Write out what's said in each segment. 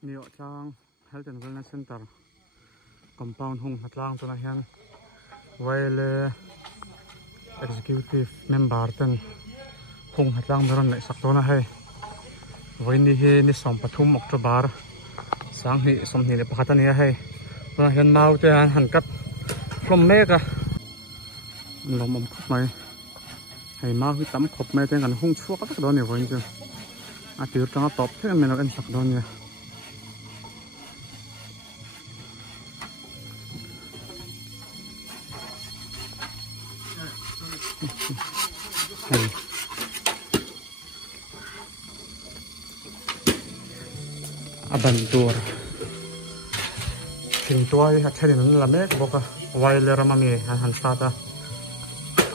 Niawhtlang Health Wellness Centre compound Niawhtlang tuna hian YLA executive member ten Niawhtlang meron lai sak tuna hei voini hi ni som pathum October sang ni som ni le pakhat ania hei tuna hian mau te han kat hlom meka lom om khop mai hei mau hi tam khop mai te kan hung chuak tak do ni voin chu a tir tanga top the meno en sak do ni Abantur ting tuai a therin la mek boka YLA ramami han sata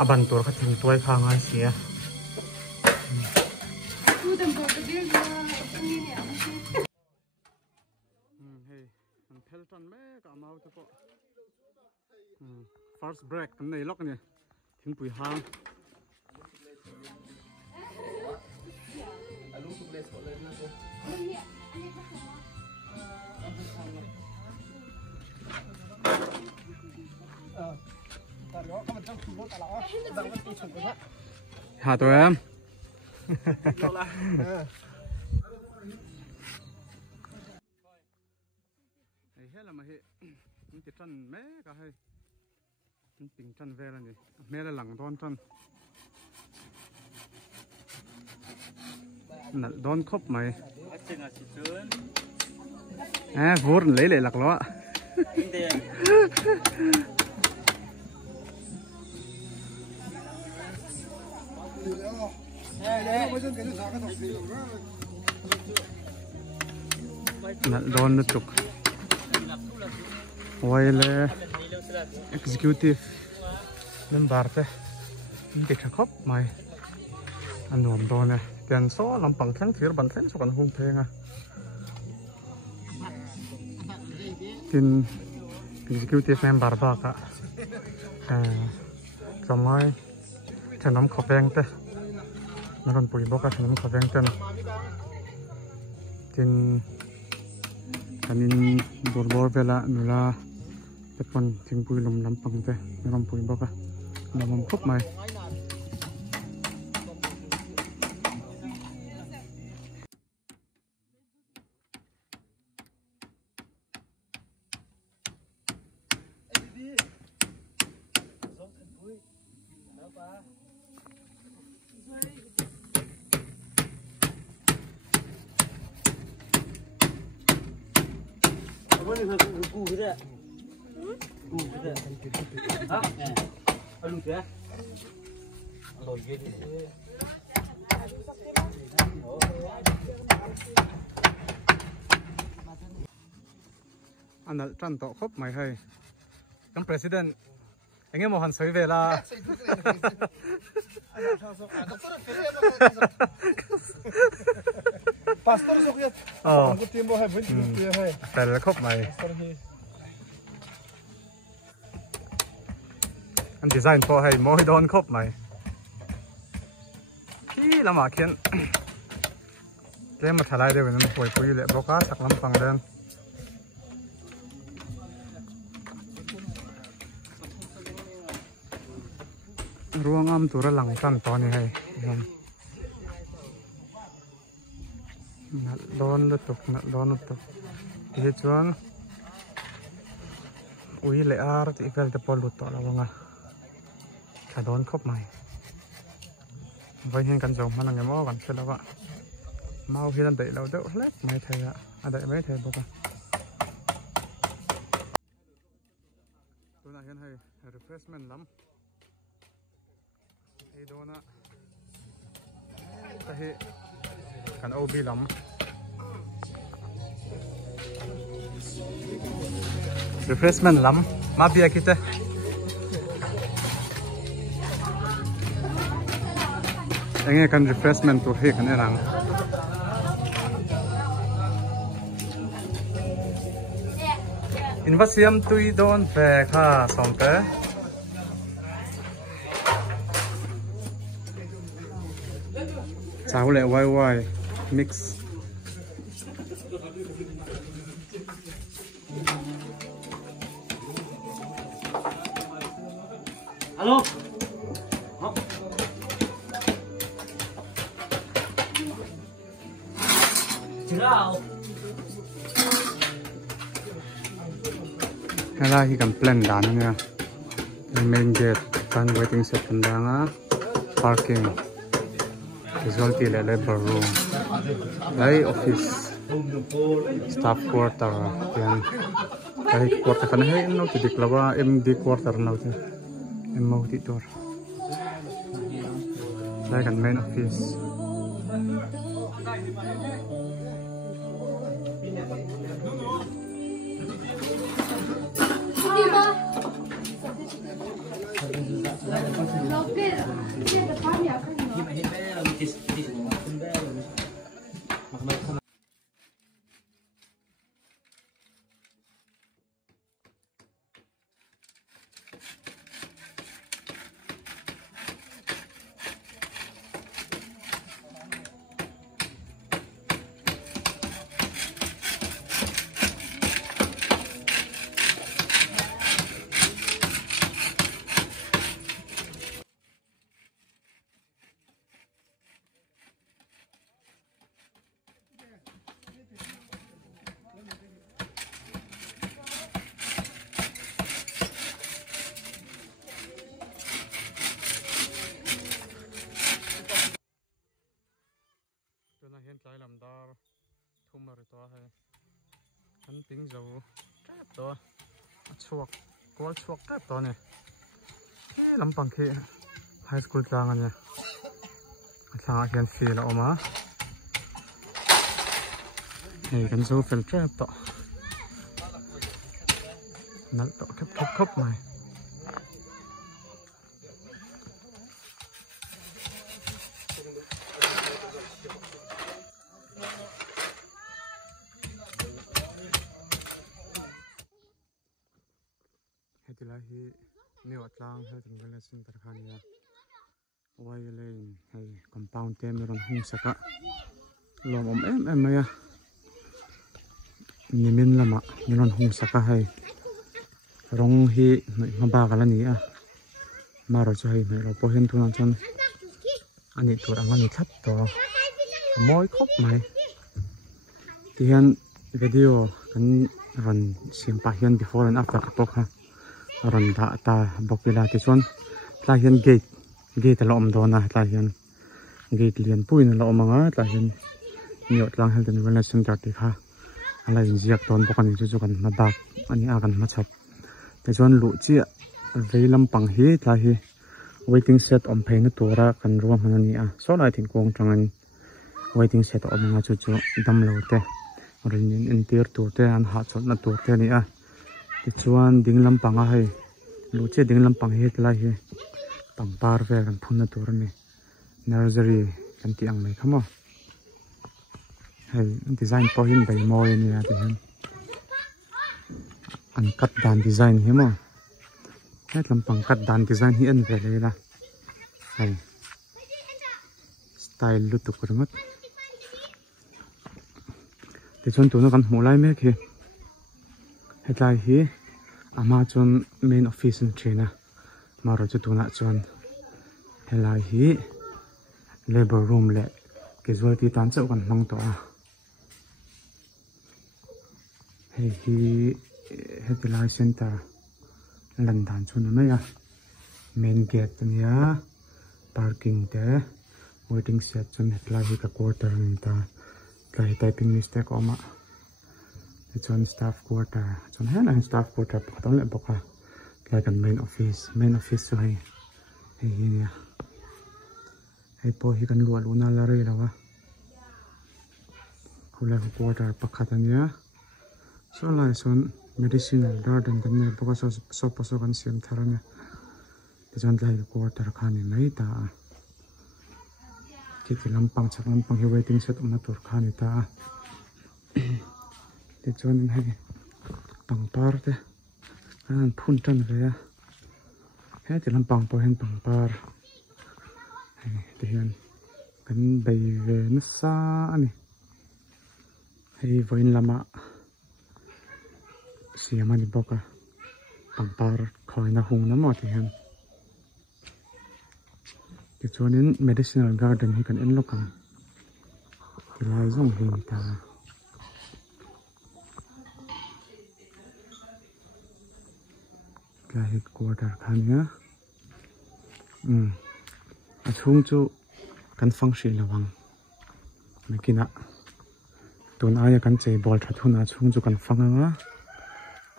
abantur kha ting tuai kha ngai sia hey an pelton mek amau te po first break kan nei lok ni thing pui hang Hả tụi em? Hết là mà hệ những cái chân mé cả hay những tình chân về là gì mé là lẳng đón chân nè đón khóc mày à vốn lấy lại lạc nó nè đón nó chụp YLA executive member te những cái khóc mày anh nôm đón này tiền số làm bằng thắng thiệt bằng thắng số còn hung thế à tin executive member ba cả trong mai thằng nắm khóc beng te nó còn bùi bốc cả thằng nắm khóc beng ten tin kanin borbor vela nula tepon thing bùi lom lam pang te nó còn bùi bốc cả nó mầm khóc mai anh đã trăn tọ khóc mày hay ông president anh em một hòn sấy về là pastor Soviet có tiêm bao hay vẫn tiêm hay phải là khóc mày anh design po hay mỗi đón khóc mày khi là mà khiến cái mà thả lại đây mình hồi cuối lệ bóc cá sặc lắm bằng đen ruang am tu ra lang tan to ni hay nat don lu tuk ye chuan ui le ar ti vel te pol lut to lawanga tha don khop mai vai hen kan jong manang emo kan selawa mau hian dei lo deuh hlek mai thaya a dei mai thai boka tuna hian hay refreshment lam ei dona ta hi kan OB lam refreshment lam ma bia kite enge kan refreshment tu he kan erang invasiam tui don pe kha sompe cháo lệ YY mix Alo. Chào. Cái này thì cầm plan đàn nha. Main gate, fan waiting set kendanga, parking, casualty labor room, đây office, staff quarter, yan. Đây quarter kan hay no tidik lawa MD quarter no tu, MO titor. Đây kan main office. Hiện tại làm đo thu mà rồi to hay hắn tính dầu rất to chuột có chuột rất to này cái làm bằng cái high school trang anh nha trang hiện phi là ôm này cái dầu phèn rất to nặng to khắp này Hi Niawhtlang Health Wellness Centre khania YLA hay compound tem ron hung saka lawm em maya nimin lama ron hung saka hay rong hi maba kala ni a maro chu hay ro po hen thunan chan ani tur angani that to moi khop mai ti hian video kan ron simpa hian before and after pok ha ron da ta bokila ti chon tla hian gate lawm dona tla hian gate lian puin lawm anga tla hian Niawhtlang Health Wellness Centre ti kha ala injiak ton bokani chu kan mabak ani a kan machap ti chon lu chi veilam pang hi tla hi waiting set om phaina tura kan ro manani a so lai thing kong tangan waiting set om nga chu dam lo te rin in tir tur te an ha chot na tur te ni a ti chuan ding lampang a hei lu che ding lampang hi tlai hi pangpar ve kan phunna tur ni nursery kan ti ang mai khamo hei design po hin bai moi ni a ti hin an kat dan design hi mo hei lampang kat dan design hi an ve le la hei style lu tu kurmat ti chuan tu na kan hmu lai mek hi hetlai hi ama chun main office in trina maro chu tuna chuan helai hi labor room le casualty tan chau kan mang to a hei hi hetlai center lan dan chun mai a main gate nia parking te waiting set chun hetlai hi ka quarter ni ta kai typing mistake oma it's on staff quarter chon hen an staff quarter paton le boka like an main office so hey nia hey po hi kan lu na la re lawa khula quarter pakhatania so lai son medicinal garden kan ne boka so paso kan siam tharania it's on like quarter khani mai ta ki lampang chak lampang hi waiting set na tur khani ta ti chuan in hei pangpar te an phun tan ve a he ti lampang po hen pangpar hei ti hian kan bei ve na sa ani hei voin lama siam ani boka pangpar khoina hung na mo ti hian cái chỗ đến medicinal garden hay cần in lúc càng thì lại dùng hình ta cái headquarter khăn nhá chung chu kan function là vang mình kia nè tuần ai kan chơi ball thật hơn à chung chu kan phăng á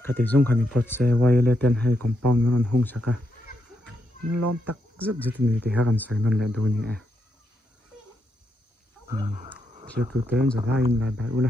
cái tiếng dùng khăn import xe YLA tên hay compound nó hung sao cả lom tắc rất rất nhiều thì hai kan xoay nó lại đôi nhẹ chưa cứ tên giờ lại lại bài u